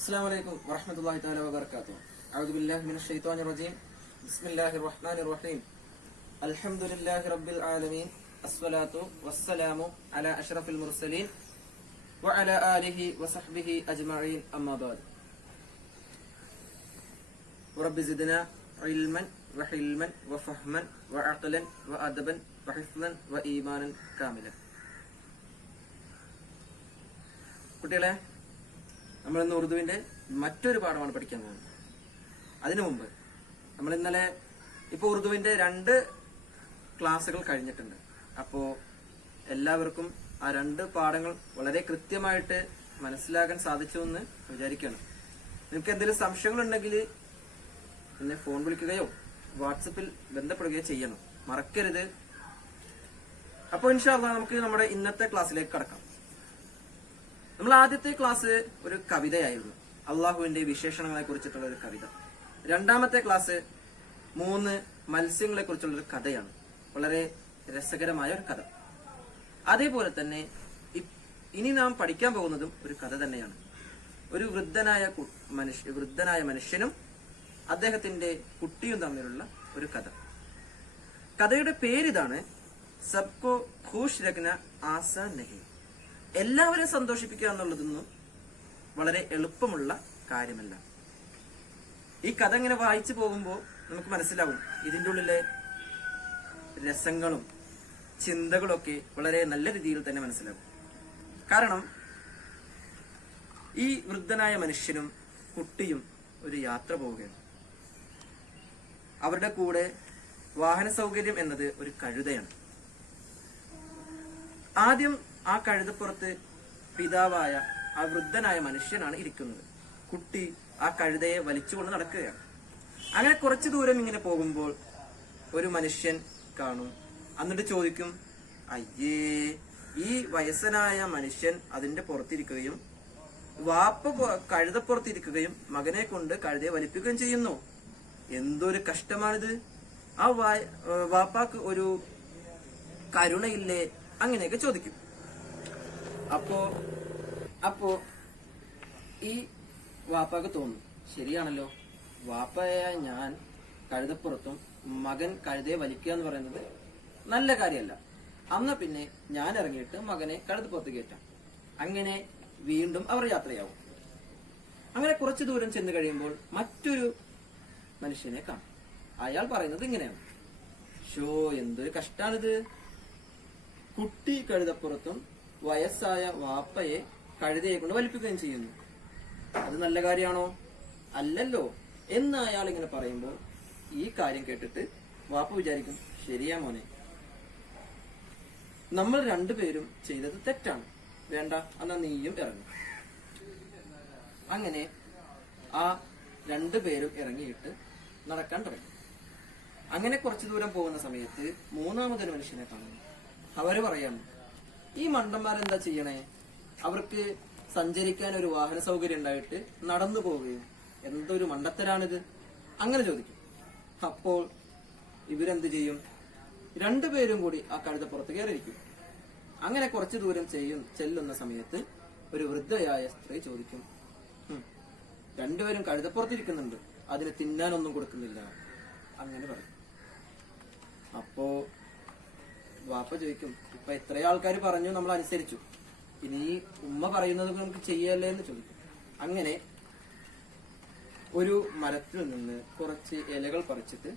السلام عليكم ورحمة الله تعالى وبركاته. أعوذ بالله من الشيطان الرجيم. بسم الله الرحمن الرحيم. الحمد لله رب العالمين. الصلاة والسلام على أشرف المرسلين وعلى آله وصحبه أجمعين. أما بعد. ورب زدنا علما وحلما وفهما وعقلا وأدبا وحفظا وإيمانا كاملا. കുട്ടികളെ, നമ്മളിന്ന് ഉറുദുവിന്റെ മറ്റൊരു പാഠമാണ് പഠിക്കാൻ പോകുന്നത്. അതിനു മുമ്പ് നമ്മൾ ഇന്നലെ ഉറുദുവിന്റെ 2 ക്ലാസ്സുകൾ കഴിഞ്ഞിട്ടുണ്ട്. അപ്പോൾ എല്ലാവർക്കും ആ 2 പാഠങ്ങൾ വളരെ കൃത്യമായിട്ട് മനസ്സിലാക്കാൻ സാധിച്ചു എന്ന് വിചാരിക്കുകയാണ്. നിങ്ങൾക്ക് എന്തെങ്കിലും സംശയങ്ങൾ ഉണ്ടെങ്കിൽ എന്നെ ഫോൺ വിളിക്കുകയോ വാട്സപ്പിൽ ബന്ധപ്പെടുകയോ ചെയ്യണം, മറക്കരുത്. അപ്പോൾ ഇൻഷാ അല്ലാഹ് നമുക്ക് നമ്മുടെ ഇന്നത്തെ ക്ലാസ്സിലേക്ക് കടക്കാം. നമ്മൾ ആദ്യത്തെ ക്ലാസ് ഒരു കവിതയായിരുന്നു, അള്ളാഹുവിന്റെ വിശേഷണങ്ങളെ കുറിച്ചിട്ടുള്ള ഒരു കവിത. 2ാമത്തെ ക്ലാസ് 3 മത്സ്യങ്ങളെ കുറിച്ചുള്ള ഒരു കഥയാണ്, വളരെ രസകരമായ ഒരു കഥ. അതേപോലെ തന്നെ ഇനി നാം പഠിക്കാൻ പോകുന്നതും ഒരു കഥ തന്നെയാണ്. ഒരു വൃദ്ധനായ മനുഷ്യനും അദ്ദേഹത്തിന്റെ കുട്ടിയും തമ്മിലുള്ള ഒരു കഥ. കഥയുടെ പേരിതാണ് സബ്കോ ഖുഷ് രഖ്ന ആസാൻ നഹി. എല്ലാവരെയും സന്തോഷിപ്പിക്കുക എന്നുള്ളതൊന്നും വളരെ എളുപ്പമുള്ള കാര്യമല്ല. ഈ കഥ ഇങ്ങനെ വായിച്ചു പോകുമ്പോൾ നമുക്ക് മനസ്സിലാവും ഇതിൻ്റെ ഉള്ളിലെ രസങ്ങളും ചിന്തകളൊക്കെ വളരെ നല്ല രീതിയിൽ തന്നെ മനസ്സിലാവും. കാരണം ഈ വൃദ്ധനായ മനുഷ്യനും കുട്ടിയും ഒരു യാത്ര പോവുകയാണ്. അവരുടെ കൂടെ വാഹന സൗകര്യം എന്നത് ഒരു കഴുതയാണ്. ആദ്യം ആ കഴുതപ്പുറത്ത് പിതാവായ ആ വൃദ്ധനായ മനുഷ്യനാണ് ഇരിക്കുന്നത്. കുട്ടി ആ കഴുതയെ വലിച്ചുകൊണ്ട് നടക്കുകയാണ്. അങ്ങനെ കുറച്ചു ദൂരം ഇങ്ങനെ പോകുമ്പോൾ ഒരു മനുഷ്യൻ കാണും. എന്നിട്ട് ചോദിക്കും, അയ്യേ, ഈ വയസ്സനായ മനുഷ്യൻ അതിന്റെ പുറത്തിരിക്കുകയും വാപ്പ കഴുതപ്പുറത്തിരിക്കുകയും മകനെ കൊണ്ട് കഴുതയെ വലിപ്പിക്കുകയും ചെയ്യുന്നു. എന്തൊരു കഷ്ടമാണിത്. ആ വാപ്പാക്ക് ഒരു കരുണയില്ലേ? അങ്ങനെയൊക്കെ ചോദിക്കും. അപ്പോ ഈ വാപ്പാക്ക് തോന്നും, ശരിയാണല്ലോ, വാപ്പയായ ഞാൻ കഴുതപ്പുറത്തും മകൻ കഴുതയെ വലിക്കുക എന്ന് പറയുന്നത് നല്ല കാര്യമല്ല. അന്ന് പിന്നെ ഞാൻ ഇറങ്ങിയിട്ട് മകനെ കഴുതപ്പുറത്ത് കയറ്റാം. അങ്ങനെ വീണ്ടും അവർ യാത്രയാവും. അങ്ങനെ കുറച്ചു ദൂരം ചെന്ന് കഴിയുമ്പോൾ മറ്റൊരു മനുഷ്യനെ കാണും. അയാൾ പറയുന്നത് ഇങ്ങനെയാണ്, ഷോ, എന്തൊരു കഷ്ടാണിത്. കുട്ടി കഴുതപ്പുറത്തും വയസ്സായ വാപ്പയെ കഴുതയെ കൊണ്ട് വലിപ്പിക്കുകയും ചെയ്യുന്നു. അത് നല്ല കാര്യമാണോ? അല്ലല്ലോ എന്ന് അയാൾ ഇങ്ങനെ പറയുമ്പോൾ ഈ കാര്യം കേട്ടിട്ട് വാപ്പ വിചാരിക്കും, ശരിയാ മോനെ, നമ്മൾ 2 പേരും ചെയ്തത് തെറ്റാണ്, വേണ്ട, എന്നാ നീയും ഇറങ്ങും. അങ്ങനെ ആ 2 പേരും ഇറങ്ങിയിട്ട് നടക്കാൻ തുടങ്ങി. അങ്ങനെ കുറച്ചു ദൂരം പോകുന്ന സമയത്ത് 3ാമതൊരു മനുഷ്യനെ കാണുന്നു. അവര് പറയാണ്, ഈ മണ്ടന്മാരെന്താ ചെയ്യണേ? അവർക്ക് സഞ്ചരിക്കാൻ ഒരു വാഹന സൗകര്യം ഉണ്ടായിട്ട് നടന്നു പോവുകയും, എന്തൊരു മണ്ടത്തരാണിത്? അങ്ങനെ ചോദിക്കും. അപ്പോൾ ഇവരെന്ത് ചെയ്യും? 2 പേരും കൂടി ആ കഴുതപ്പുറത്ത് കയറിയിരിക്കും. അങ്ങനെ കുറച്ചു ദൂരം ചെല്ലുന്ന സമയത്ത് ഒരു വൃദ്ധയായ സ്ത്രീ ചോദിക്കും, 2 പേരും കഴുതപ്പുറത്തിരിക്കുന്നുണ്ട്, അതിന് തിന്നാനൊന്നും കൊടുക്കുന്നില്ല. അങ്ങനെ പറയും. അപ്പോ വാപ്പ ചോദിക്കും, ഇപ്പൊ എത്ര ആൾക്കാർ പറഞ്ഞു, നമ്മൾ അനുസരിച്ചു, ഇനി ഉമ്മ പറയുന്നത് നമുക്ക് ചെയ്യല്ലേ എന്ന് ചോദിക്കും. അങ്ങനെ ഒരു മരത്തിൽ നിന്ന് കുറച്ച് ഇലകൾ പറിച്ചിട്ട്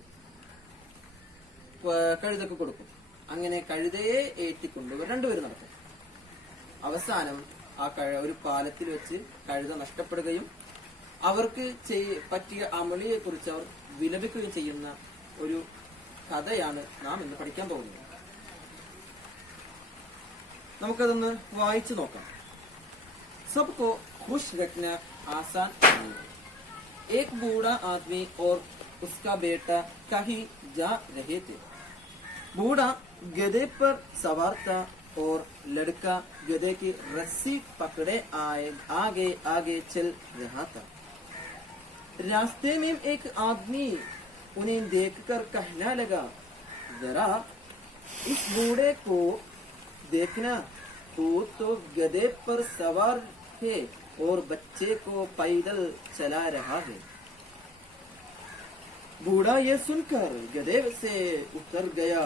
കഴുതക്ക് കൊടുക്കും. അങ്ങനെ കഴുതയെ ഏറ്റിക്കൊണ്ട് 2 പേര് നടക്കും. അവസാനം ആ ഒരു പാലത്തിൽ വെച്ച് കഴുത നഷ്ടപ്പെടുകയും അവർക്ക് പറ്റിയ അമളിയെ കുറിച്ച് അവർ വിലപിക്കുകയും ചെയ്യുന്ന ഒരു കഥയാണ് നാം ഇന്ന് പഠിക്കാൻ പോകുന്നത്. നമുക്കതൊന്ന് വായിച്ചു നോക്കാം. सबको खुश रखना आसान नहीं. एक बूढ़ा आदमी और उसका बेटा कहीं जा रहे थे. बूढ़ा गधे पर सवार था और लड़का गधे की रस्सी पकड़े आगे आगे चल रहा था. रास्ते में एक आदमी उन्हें देखकर कहने लगा, जरा इस बूढ़े को देखना, वो तो गधे पर सवार है और बच्चे को पैदल चला रहा है। बूढ़ा ये सुनकर गधे से उतर गया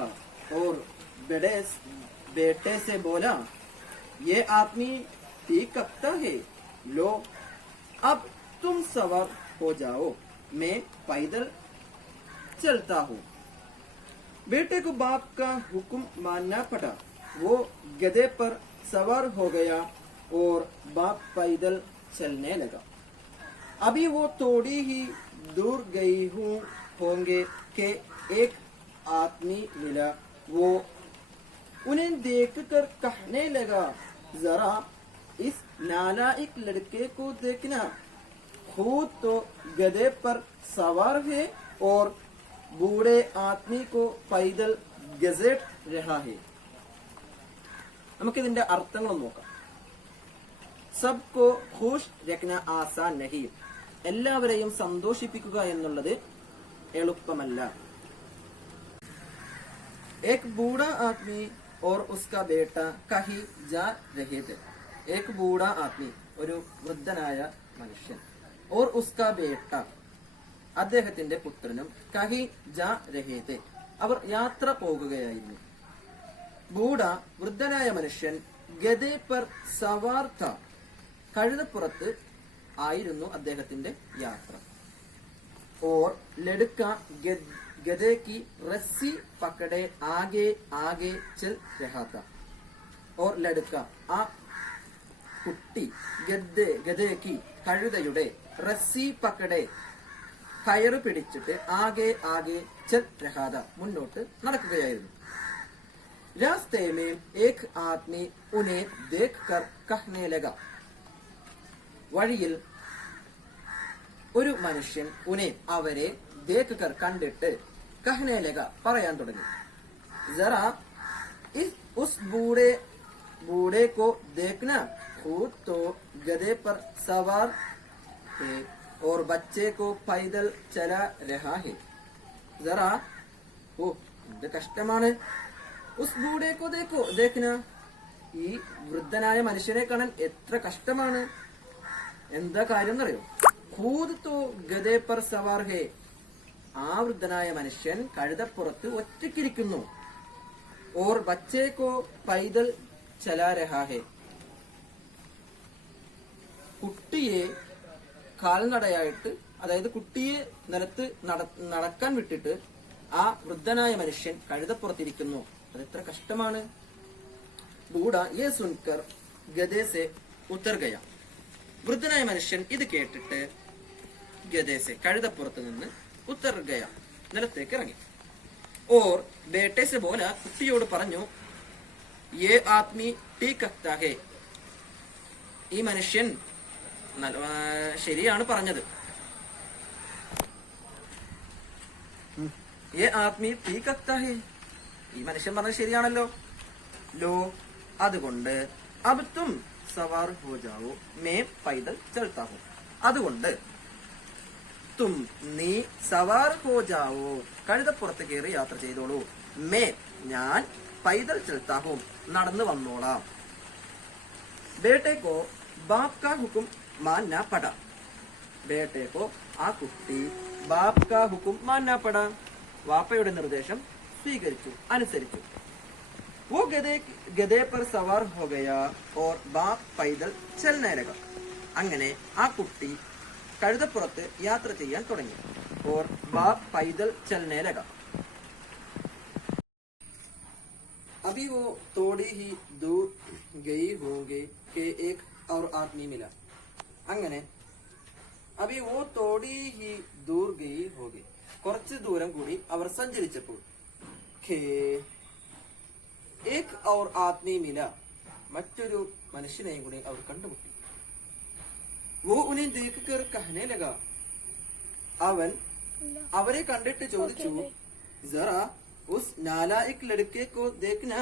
और बेटे से बोला, ये आदमी पी कपता है, लो अब तुम सवार हो जाओ, मैं पैदल चलता हूँ। बेटे को बाप का हुक्म मानना पड़ा। वो गधे पर सवार हो गया और बाप पैदल चलने लगा। अभी वो थोड़ी ही दूर गई होंगे कि एक आदमी मिला। वो उन्हें देखकर कहने लगा, जरा इस नालायक लड़के को देखना, खुद तो गधे पर सवार है और बूढ़े आदमी को पैदल ഗസേട്ട് रहा है। നമുക്കിതിന്റെ അർത്ഥങ്ങൾ നോക്കാം. സബ്കോ ഖുഷ് രഖ്ന ആസാൻ നഹി, എല്ലാവരെയും സന്തോഷിപ്പിക്കുക എന്നുള്ളത് എളുപ്പമല്ല. एक बूढ़ा आदमी और उसका बेटा कहीं जा रहे थे. एक बूढ़ा आदमी ഒരു വൃദ്ധനായ മനുഷ്യൻ, और उसका बेटा അദ്ദേഹത്തിന്റെ പുത്രനും കഹി ജാ രഹേ തെ, അവർ യാത്ര പോകുകയായിരുന്നു. ബൂഢ വൃദ്ധനായ മനുഷ്യൻ ഗദേ പർ സവാർ ഥ, കഴുതപ്പുറത്ത് ആയിരുന്നു അദ്ദേഹത്തിന്റെ യാത്ര. और लड़का गधे की रस्सी पकड़े आगे आगे चल रहा था. और लड़का ആ കുട്ടി ഗധേ की കഴുതയുടെ റസ്സി പക്കടെ കയറ് പിടിച്ചിട്ട് ആകെ ആകെ ചൽ രഹാ था, മുന്നോട്ട് നടക്കുകയായിരുന്നു. रास्ते में एक आदमी उन्हें देखकर कहने लगा, വഴിയിൽ ഒരു മനുഷ്യൻ ഉനെ അവരെ ദേഖ്കർ കണ്ടിട്ട് कहने लगा പറയാൻ തുടങ്ങി, जरा उस बूढ़े को देखना, खुद तो गधे पर सवार है और बच्चे को पैदल चला रहा है. जरा ഓ എന്ത് കഷ്ടമാണ്. ഉസ് ബൂഢെ കോ ദേഖ്ന, ഈ വൃദ്ധനായ മനുഷ്യനെ കാണാൻ എത്ര കഷ്ടമാണ്. എന്താ കാര്യം എന്നറിയോ? ഖൂദ് തോ ഗദേ പർ സവാർ ഹേ, ആ വൃദ്ധനായ മനുഷ്യൻ കഴുതപ്പുറത്ത് ഒറ്റയ്ക്കിരിക്കുന്നു. ഓർ ബച്ചേ കോ പൈദൽ ചലാ രഹാ ഹേ, കുട്ടിയെ കാൽനടയായിട്ട്, അതായത് കുട്ടിയെ നിലത്ത് നടക്കാൻ വിട്ടിട്ട് ആ വൃദ്ധനായ മനുഷ്യൻ കഴുതപ്പുറത്തിരിക്കുന്നു. അതെത്ര കഷ്ടമാണ്. ബൂഢ യേ സുൻകർ ഗദേ സെ ഉത്തർ ഗയ, വൃദ്ധനായ മനുഷ്യൻ ഇത് കേട്ടിട്ട് ഗദേ സെ കഴുതപ്പുറത്ത് നിന്ന് ഉത്തർ ഗയ, നിലത്തേക്ക് ഇറങ്ങി. ഓർ ബേട്ടെ സെ ബോല, കുട്ടിയോട് പറഞ്ഞു, യേ ആദ്മി ടീ കക്താ ഹേ, ഈ മനുഷ്യൻ ശരിയാണ് പറഞ്ഞത്. യേ ആദ്മി ടീ കക്താ ഹേ, ഈ മനുഷ്യൻ പറഞ്ഞത് ശരിയാണല്ലോ. ലോ അതുകൊണ്ട് അബ് തും സവാർ ഹോ ജാവോ, മേ പൈദൽ ചൽത്താ ഹൂ, അതുകൊണ്ട് തും നീ സവാർ ഹോ ജാവോ, കഴുതപ്പുറത്ത് കയറി യാത്ര ചെയ്തോളൂ. മേ ഞാൻ പൈദൽ ചൽത്താ ഹൂ, നടന്നു വന്നോളാം. ബേട്ടെ കോ ബാപ് കാ ഹുക്കും മാന്നാ പടാ, ബേട്ടെ കോ ആ കുട്ടി ബാപ് കാ ഹുക്കും മാന്നാ പടാ, വാപ്പയുടെ നിർദ്ദേശം സ്വീകരിച്ചു, അനുസരിച്ചു. वो गधे पर सवार हो गया और बाप पैदल चलने लगा. അങ്ങനെ ആ കുട്ടി കഴുതപ്പുറത്ത് യാത്ര ചെയ്യാൻ തുടങ്ങി. और बाप पैदल चलने लगा. अभी वो थोड़ी ही दूर गई होंगे कि एक और आदमी मिला. അങ്ങനെ अभी वो थोड़ी ही दूर गई होगी, കുറച്ച് ദൂരം കൂടി അവർ സഞ്ചരിച്ചപ്പോൾ एक और आदमी मिला, മറ്റൊരു മനുഷ്യനെയും കൂടി അവർ കണ്ടുമുട്ടി. वो उन्हें देखकर कहने लगा, അവൻ അവരെ കണ്ടിട്ട് ചോദിച്ചു, जरा उस नालायक लड़के को देखना,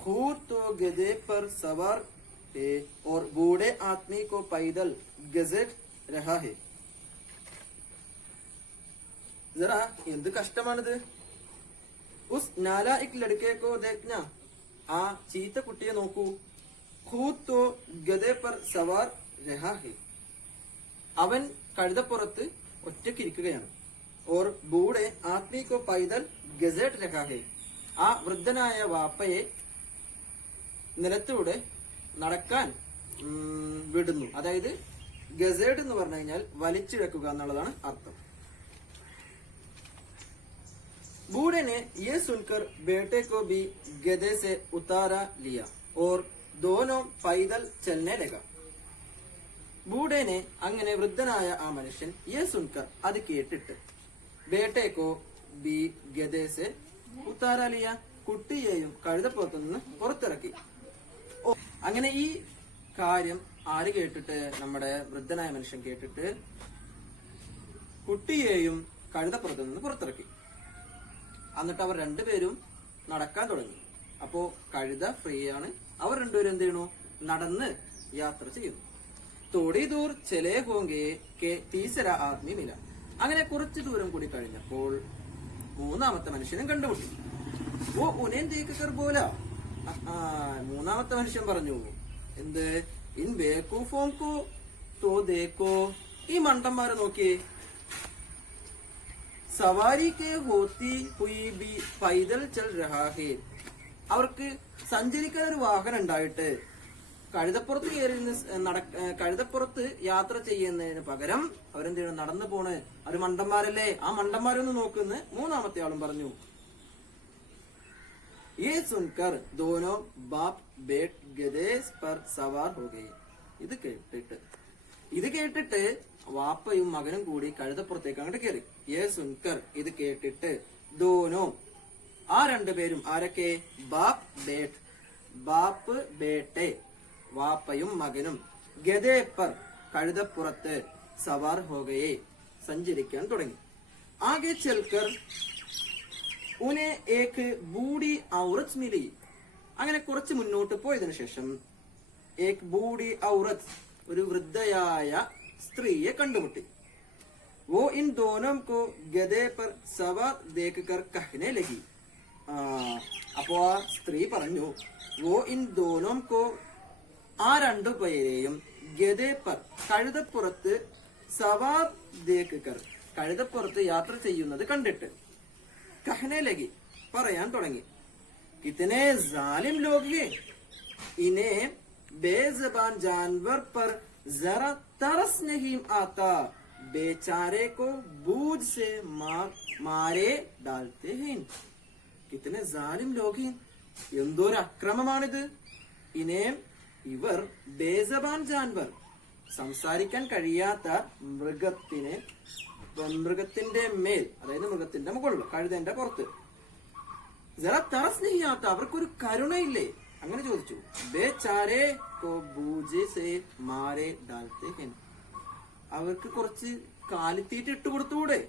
खुद तो गधे पर सवार है और बूढ़े आदमी को पैदल घसीट रहा है. जरा എന്ത് കഷ്ടമാണിത്. ഉസ് നാലായിക് ലഡ്കെ കോ ദേഖ്ന, ആ ചീത്ത കുട്ടിയെ നോക്കൂ. ഖൂദ് തോ ഗദേ പർ സവാർ രഹാ ഹെ, അവൻ കഴുതപ്പുറത്ത് ഒറ്റയ്ക്കിരിക്കുകയാണ്. ഓർ ബൂടെ ആദ്മി കോ പൈദൽ ഗസേട്ട് രഹാ ഹെ, ആ വൃദ്ധനായ വാപ്പയെ നിലത്തൂടെ നടക്കാൻ വിടുന്നു. അതായത് ഗസേഡ് എന്ന് പറഞ്ഞു കഴിഞ്ഞാൽ വലിച്ചിഴക്കുക എന്നുള്ളതാണ് അർത്ഥം. बूढ़े ने ये सुनकर बेटे को भी गधे से उतारा लिया और दोनों पैदल चलने लगा. ബൂഢേനെ, അങ്ങനെ വൃദ്ധനായ ആ മനുഷ്യൻ, യേ സുൻകർ, അത് കേട്ടിട്ട്, ബേട്ടേക്കോ ബി ഗദേസെ ഉത്താരാലിയ, കുട്ടിയെയും കഴുതപ്പുറത്തു നിന്ന് പുറത്തിറക്കി. അങ്ങനെ ഈ കാര്യം ആര് കേട്ടിട്ട്? നമ്മുടെ വൃദ്ധനായ മനുഷ്യൻ കേട്ടിട്ട് കുട്ടിയെയും കഴുതപ്പുറത്തു നിന്ന് പുറത്തിറക്കി. എന്നിട്ട് അവർ രണ്ടുപേരും നടക്കാൻ തുടങ്ങി. അപ്പോ കഴുത ഫ്രീ ആണ്. അവർ രണ്ടുപേരും എന്ത് ചെയ്യണു? നടന്ന് യാത്ര ചെയ്യുന്നു. തോടി ദൂർ ചെലേ ഹോങ്കെ കെ തീസര ആദ്മി മില. അങ്ങനെ കുറച്ചു ദൂരം കൂടി കഴിഞ്ഞപ്പോൾ മൂന്നാമത്തെ മനുഷ്യനും കണ്ടുമുട്ടി. ഓ ഉനേൻ ദേക്കർ പോല. മൂന്നാമത്തെ മനുഷ്യൻ പറഞ്ഞു, എന്ത്? ഇൻ ബേക്കൂഫോംകോ തോ ദേക്കോ, ഈ മണ്ടന്മാരെ നോക്കിയേ. സവാരി കെ ഹോത്തി ഹുയി ബി പൈദൽ ചൽ രഹാ ഹെ, അവർക്ക് സഞ്ചരിക്കാൻ ഒരു വാഹനം ഉണ്ടായിട്ട് കഴുതപ്പുറത്ത് കയറി കഴുതപ്പുറത്ത് യാത്ര ചെയ്യുന്നതിന് പകരം അവരെന്ത് ചെയ്യണം? നടന്നു പോണ്. അവർ മണ്ടന്മാരല്ലേ, ആ മണ്ടന്മാരൊന്ന് നോക്കുന്ന മൂന്നാമത്തെ ആളും പറഞ്ഞു. ये सुनकर दोनों बाप बेट गधे पर सवार हो गए. ഇത് കേട്ടിട്ട് വാപ്പയും മകനും കൂടി കഴുതപ്പുറത്തേക്ക് അങ്ങോട്ട് കയറി. യേ സുൻകർ, ഇത് കേട്ടിട്ട്, ദോനോ, ആ രണ്ടുപേരും, ആരൊക്കെ? ബാപ്പ് ബേട്ട്, ബാപ്പ് ബേട്ടെ, വാപ്പയും മകനും, ഗദേപ്പർ, കഴുതപ്പുറത്ത്, സവാർ ഹോഗയെ, സഞ്ചരിക്കാൻ തുടങ്ങി. ആകെ ചെൽക്കർ ഉനെ ഏക്ക് ബൂഡി ഔറത്ത് മിലി. അങ്ങനെ കുറച്ച് മുന്നോട്ട് പോയതിനു ശേഷം ഏക് ബൂഡി ഔറത്ത്, ഒരു വൃദ്ധയായ സ്ത്രീയെ കണ്ടുമുട്ടി. वो इन दोनों को गधे पर सवार देखकर कहने लगी. അപ്പോ ആ സ്ത്രീ പറഞ്ഞു, वो इन दोनों को, ആ രണ്ടുപേരെയും, ഗധേ പർ, കഴുതപ്പുറത്ത്, സവാർ ദേക്കർ, കഴുതപ്പുറത്ത് യാത്ര ചെയ്യുന്നത് കണ്ടിട്ട്, कहने लगी, പറയാൻ തുടങ്ങി. कितने जालिम लोग ये, इन्हें बेज़बान जानवर पर जरा तरस नहीं आता, बेचारे को बूझ से मारे डालते हैं. कितने जालिम लोग हैं, എന്തൊരു അക്രമമാണിത്. ഇനെ, ഇവർ, ബേസബാൻ ജാൻവർ, സംസാരിക്കാൻ കഴിയാത്ത മൃഗത്തിന്റെ മേൽ, അതായത് മൃഗത്തിന്റെ മുകളിൽ, കഴുതന്റെ പുറത്ത്, ജറ തറസ് നെയ്യാത്ത, അവർക്കൊരു കരുണയില്ലേ? അങ്ങനെ ചോദിച്ചു. ബേചാരെ കോ ബൂജെ സേ മാരെ ഡാൽത്തെ ഹെൻ, അവർക്ക് കുറച്ച് കാലിത്തീറ്റ ഇട്ട് കൊടുത്തുകൂടെ?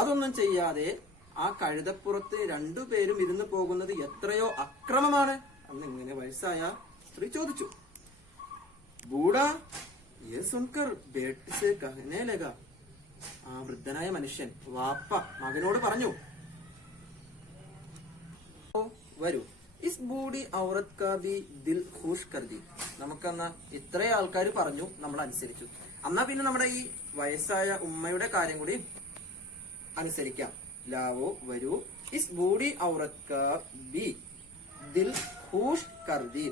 അതൊന്നും ചെയ്യാതെ ആ കഴുതപ്പുറത്ത് രണ്ടുപേരും ഇരുന്ന് പോകുന്നത് എത്രയോ അക്രമമാണ്. അന്നിങ്ങനെ വയസ്സായ സ്ത്രീ ചോദിച്ചു. ബൂഡാ യേ സുൻകർ ബേട്ട് സേ കഹനെ ലഗ, ആ വൃദ്ധനായ മനുഷ്യൻ, വാപ്പ, മകനോട് പറഞ്ഞു, വരൂ, ഇസ് ബൂഡി ഔറത്ത് കാ ബി ദിൽ ഖുഷ് കർ ദി. നമുക്കെന്നാ ഇത്രയും ആൾക്കാർ പറഞ്ഞു, നമ്മൾ അനുസരിച്ചു. എന്നാ പിന്നെ നമ്മുടെ ഈ വയസ്സായ ഉമ്മയുടെ കാര്യം കൂടി അനുസരിക്കാം. ലാവോ, വരൂ, ഇസ് ബൂഡി ഔറത്ത് കാ ബി ദിൽ ഖുഷ് കർ ദി.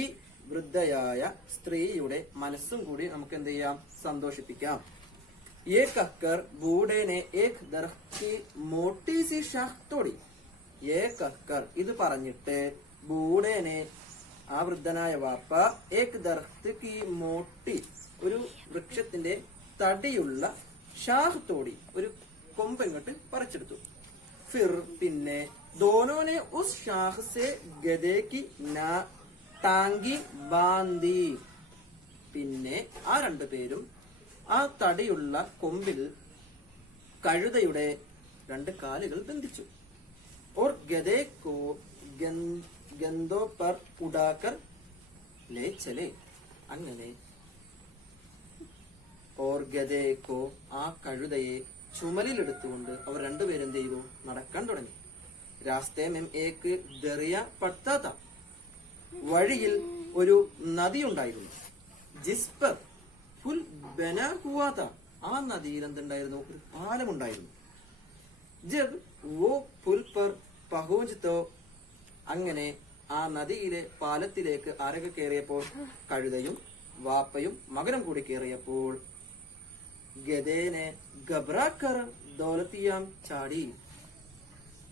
ഈ വൃദ്ധയായ സ്ത്രീയുടെ മനസ്സും കൂടി നമുക്ക് എന്ത് ചെയ്യാം? സന്തോഷിപ്പിക്കാം. ये कहकर बूढ़े ने एक दरख्त की मोटी सी शाख तोड़ी. ये कहकर, ഇത് പറഞ്ഞിട്ട്, ബൂഢേനെ, ആ വൃദ്ധനായ വാപ്പ, ഏക് ദർഖ്ത് കി മോട്ടി, ഒരു വൃക്ഷത്തിന്റെ തടിയുള്ള, ഷാഹ് തോടി, ഒരു കൊമ്പെങ്ങോട്ട് പറിച്ചെടുത്തു. ഫിർ, പിന്നെ, ദോനോനെ ഉസ് ഷാഹ് സെ ഗദേ കി ടാങ്കി ബാന്തി, പിന്നെ ആ രണ്ടുപേരും ആ തടിയുള്ള കൊമ്പിൽ കഴുതയുടെ രണ്ട് കാലുകൾ ബന്ധിച്ചു. ഓർ ഗദേ കോ ഗന്തോ പർ ഉടാക്കർ ലേ ചലേ. അങ്ങനെ ഓർ ഗദേ കോ, ആ കഴുതയെ ചുമലിലെടുത്തുകൊണ്ട് അവർ രണ്ടുപേരും എന്ത് ചെയ്തു? നടക്കാൻ തുടങ്ങി. രാസ്തേ മെം ഏക്ക് ദറിയ പട്ടാത്ത, വഴിയിൽ ഒരു നദി ഉണ്ടായിരുന്നു. ജിസ് पर पुल बना हुआ था. ആ നദിയിൽ എന്തുണ്ടായിരുന്നു? ഒരു പാലമുണ്ടായിരുന്നു. ജബ് വോ പുൽ पर पहुंच तो അങ്ങനെ ആ നദിയിലെ പാലത്തിലേക്ക് ആരൊക്കെ കയറിയപ്പോൾ? കഴുതയും വാപ്പയും മകനും കൂടി കയറിയപ്പോൾ ഗദേനെ ഗബ്രാക്കർ ദൗലത്തിയാം ചാടി.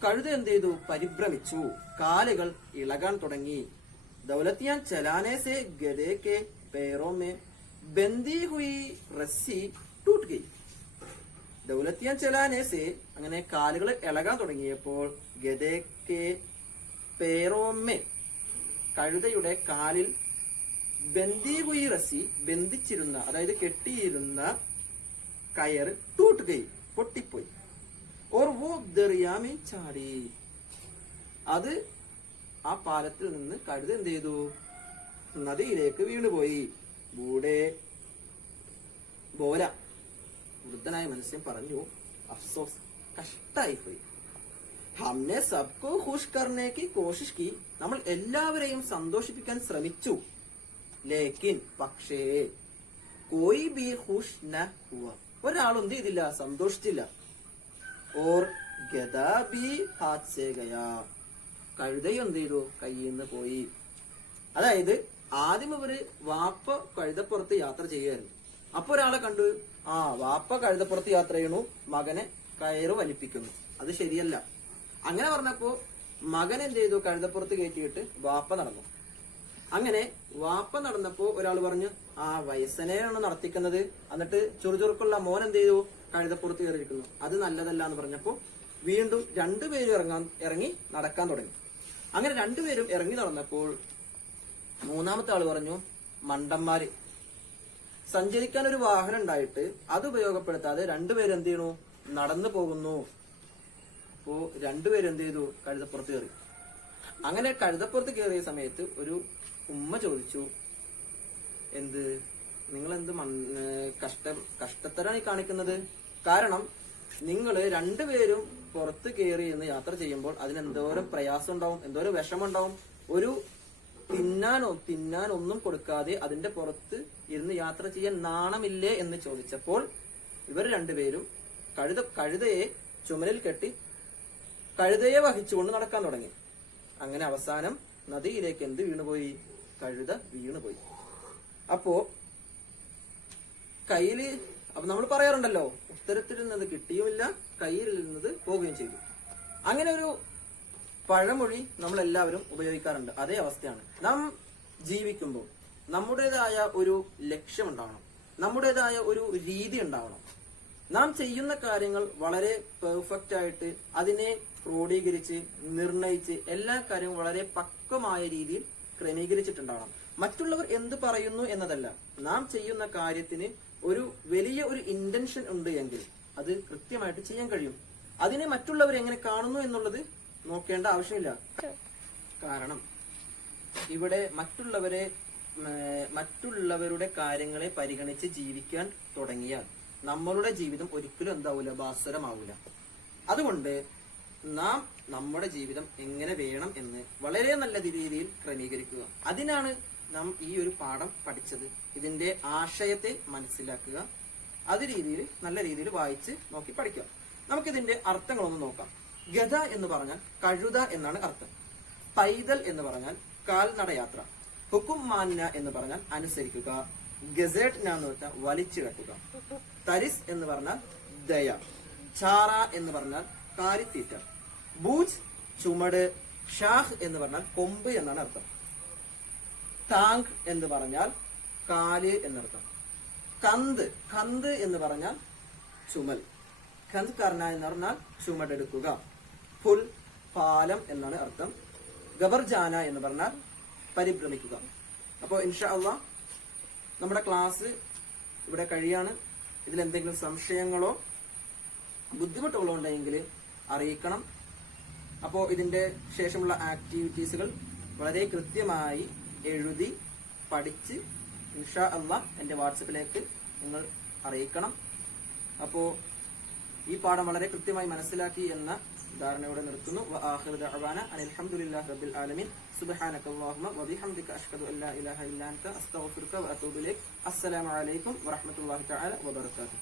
കഴുത എന്ത് ചെയ്തു? പരിഭ്രമിച്ചു, കാലുകൾ ഇളകാൻ തുടങ്ങി. ദൗലത്തിയാൻ ചലാനെ സെ ഗദേ കെ पैरों में ബന്ദി ഹുയി റസ്സി ടൂട്ട് ഗയി. ദൗലത്തിയാൻ ചലാനെ സെ അങ്ങനെ കാലുകൾ ഇളകാൻ തുടങ്ങിയപ്പോൾ ഗദേ കെ പേറോമെ കഴുതയുടെ കാലിൽ ബന്ദി ഹുയി റസ്സി ബന്ധിച്ചിരുന്ന, അതായത് കെട്ടിയിരുന്ന കയർ ടൂട്ട് ഗയി പൊട്ടിപ്പോയി. ഓർ വോ ദറിയാമി ചാടി. അത് ആ പാലത്തിൽ നിന്ന് കഴുത എന്ത് ചെയ്തു? നദിയിലേക്ക് വീണുപോയി. ബൂടെ ബോല വൃദ്ധനായ മനുഷ്യൻ പറഞ്ഞു, അഫ്സോസ്, കഷ്ടായി പോയി. ഹംനെ സബ്കോ ഖുഷ് കർനെ കി കോശിഷ് കി. നമ്മൾ എല്ലാവരെയും സന്തോഷിപ്പിക്കാൻ ശ്രമിച്ചു. ലേക്കിൻ പക്ഷേ കോയി ബി ഖുഷ് ന ഹുവ. ഒരാളും എന്ത് ചെയ്തില്ല? സന്തോഷിച്ചില്ല. ഓർ ഗദാ ബി ഹാത്ത് സേ ഗയാ. കഴുതയും എന്ത് ചെയ്തു? കയ്യിൽ നിന്ന് പോയി. അതായത് ആദ്യം ഇവര് വാപ്പ കഴുതപ്പുറത്ത് യാത്ര ചെയ്യായിരുന്നു. അപ്പൊ ഒരാളെ കണ്ടു, ആ വാപ്പ കഴുതപ്പുറത്ത് യാത്ര ചെയ്യണു, മകനെ കയറ് വലിപ്പിക്കുന്നു. അത് ശരിയല്ല. അങ്ങനെ പറഞ്ഞപ്പോ മകൻ എന്ത് ചെയ്തു? കഴുതപ്പുറത്ത് കയറ്റിയിട്ട് വാപ്പ നടന്നു. അങ്ങനെ വാപ്പ നടന്നപ്പോ ഒരാൾ പറഞ്ഞു, ആ വയസ്സനെയാണ് നടത്തിക്കുന്നത്, എന്നിട്ട് ചുറുചുറുക്കുള്ള മോൻ എന്ത് ചെയ്തു? കഴുതപ്പുറത്ത് കയറിയിരിക്കുന്നു, അത് നല്ലതല്ല എന്ന് പറഞ്ഞപ്പോ വീണ്ടും രണ്ടുപേരും ഇറങ്ങി നടക്കാൻ തുടങ്ങി. അങ്ങനെ രണ്ടുപേരും ഇറങ്ങി നടന്നപ്പോൾ മൂന്നാമത്തെ ആള് പറഞ്ഞു, മണ്ടന്മാര്, സഞ്ചരിക്കാൻ ഒരു വാഹനം ഉണ്ടായിട്ട് അത് ഉപയോഗപ്പെടുത്താതെ രണ്ടുപേരും എന്ത് ചെയ്യണു? നടന്നു പോകുന്നു. അപ്പോ രണ്ടുപേരും എന്ത് ചെയ്തു? കഴുതപ്പുറത്ത് കയറി. അങ്ങനെ കഴുതപ്പുറത്ത് കയറിയ സമയത്ത് ഒരു ഉമ്മ ചോദിച്ചു, എന്ത് നിങ്ങൾ എന്ത് കഷ്ടത്തരാണ് ഈ കാണിക്കുന്നത്? കാരണം നിങ്ങൾ രണ്ടുപേരും പുറത്ത് കയറി എന്ന് യാത്ര ചെയ്യുമ്പോൾ അതിനെന്തോരം പ്രയാസം ഉണ്ടാവും, എന്തോരം വിഷമുണ്ടാവും. ഒരു തിന്നാനൊന്നും കൊടുക്കാതെ അതിന്റെ പുറത്ത് ഇരുന്ന് യാത്ര ചെയ്യാൻ നാണമില്ലേ എന്ന് ചോദിച്ചപ്പോൾ ഇവർ രണ്ടുപേരും കഴുതയെ ചുമലിൽ കെട്ടി കഴുതയെ വഹിച്ചുകൊണ്ട് നടക്കാൻ തുടങ്ങി. അങ്ങനെ അവസാനം നദിയിലേക്ക് എന്ത് വീണുപോയി? കഴുത വീണുപോയി. അപ്പോ അപ്പൊ നമ്മൾ പറയാറുണ്ടല്ലോ, ഉത്തരത്തിരുന്നത് കിട്ടിയുമില്ല, കയ്യിലിരുന്നത് പോവുകയും ചെയ്തു. അങ്ങനെ ഒരു പഴമൊഴി നമ്മൾ എല്ലാവരും ഉപയോഗിക്കാറുണ്ട്. അതേ അവസ്ഥയാണ്. നാം ജീവിക്കുമ്പോൾ നമ്മുടേതായ ഒരു ലക്ഷ്യമുണ്ടാവണം, നമ്മുടേതായ ഒരു രീതി ഉണ്ടാവണം. നാം ചെയ്യുന്ന കാര്യങ്ങൾ വളരെ പെർഫെക്റ്റ് ആയിട്ട് അതിനെ ക്രോഡീകരിച്ച് നിർണയിച്ച് എല്ലാ കാര്യവും വളരെ പക്വമായ രീതിയിൽ ക്രമീകരിച്ചിട്ടുണ്ടാവണം. മറ്റുള്ളവർ എന്ത് പറയുന്നു എന്നതല്ല, നാം ചെയ്യുന്ന കാര്യത്തിന് ഒരു വലിയ ഒരു ഇന്റൻഷൻ ഉണ്ട് എങ്കിൽ അത് കൃത്യമായിട്ട് ചെയ്യാൻ കഴിയും. അതിനെ മറ്റുള്ളവർ എങ്ങനെ കാണുന്നു എന്നുള്ളത് നോക്കേണ്ട ആവശ്യമില്ല. കാരണം ഇവിടെ മറ്റുള്ളവരുടെ കാര്യങ്ങളെ പരിഗണിച്ച് ജീവിക്കാൻ തുടങ്ങിയാൽ നമ്മളുടെ ജീവിതം ഒരിക്കലും എന്താവൂല? ഭാസ്വരമാവൂല. അതുകൊണ്ട് നാം നമ്മുടെ ജീവിതം എങ്ങനെ വേണം എന്ന് വളരെ നല്ല രീതിയിൽ ക്രമീകരിക്കുക. അതിനാണ് നാം ഈ ഒരു പാഠം പഠിച്ചത്. ഇതിന്റെ ആശയത്തെ മനസ്സിലാക്കുക, അത് നല്ല രീതിയിൽ വായിച്ച് നോക്കി പഠിക്കുക. നമുക്കിതിന്റെ അർത്ഥങ്ങളൊന്ന് നോക്കാം. ഗദ എന്ന് പറഞ്ഞാൽ കഴുത എന്നാണ് അർത്ഥം. പൈതൽ എന്ന് പറഞ്ഞാൽ കാൽനടയാത്ര. ഹുക്കും മാന്ന എന്ന് പറഞ്ഞാൽ അനുസരിക്കുക. ഗസേറ്റ് എന്ന് വെച്ചാൽ വലിച്ചു കെട്ടുക. തരിസ് എന്ന് പറഞ്ഞാൽ ദയ. ചാറ എന്ന് പറഞ്ഞാൽ കാരിത്തീറ്റ. ബൂജ് ചുമട്. ഷാഹ് എന്ന് പറഞ്ഞാൽ കൊമ്പ് എന്നാണ് അർത്ഥം. താങ് എന്ന് പറഞ്ഞാൽ കാല് എന്നർത്ഥം. കന്ത് എന്ന് പറഞ്ഞാൽ ചുമൽ. കന്ത് കർണ എന്ന് പറഞ്ഞാൽ ചുമടെടുക്കുക. പുൽ പാലം എന്നാണ് അർത്ഥം. ഗബർജാന എന്ന് പറഞ്ഞാൽ പരിഭ്രമിക്കുക. അപ്പോൾ ഇൻഷാ അല്ലാഹ് നമ്മുടെ ക്ലാസ് ഇവിടെ കഴിയാണ്. ഇതിലെന്തെങ്കിലും സംശയങ്ങളോ ബുദ്ധിമുട്ടുകളോ ഉണ്ടെങ്കിൽ അറിയിക്കണം. അപ്പോൾ ഇതിന്റെ ശേഷമുള്ള ആക്ടിവിറ്റീസുകൾ വളരെ കൃത്യമായി എഴുതി പഠിച്ച് ഇൻഷാ അല്ലാഹ് എന്റെ വാട്സപ്പിലേക്ക് നിങ്ങൾ അറിയിക്കണം. അപ്പോൾ ഈ പാഠം വളരെ കൃത്യമായി മനസ്സിലാക്കി എന്ന ധാരണയോടെ നിർത്തുന്നു. വആഖിറു ദഅവാന അൽഹംദുലില്ലാഹി റബ്ബിൽ ആലമീൻ. സുബ്ഹാനകല്ലാഹുമ്മ വബിഹംദിക അഷ്ഹദു അൻ ലാ ഇലാഹ ഇല്ല അൻത അസ്തഗ്ഫിറുക വഅതൂബു ഇലൈക്. അസ്സലാമു അലൈക്കും വറഹ്മത്തുള്ളാഹി തആല വബറകാതുഹു.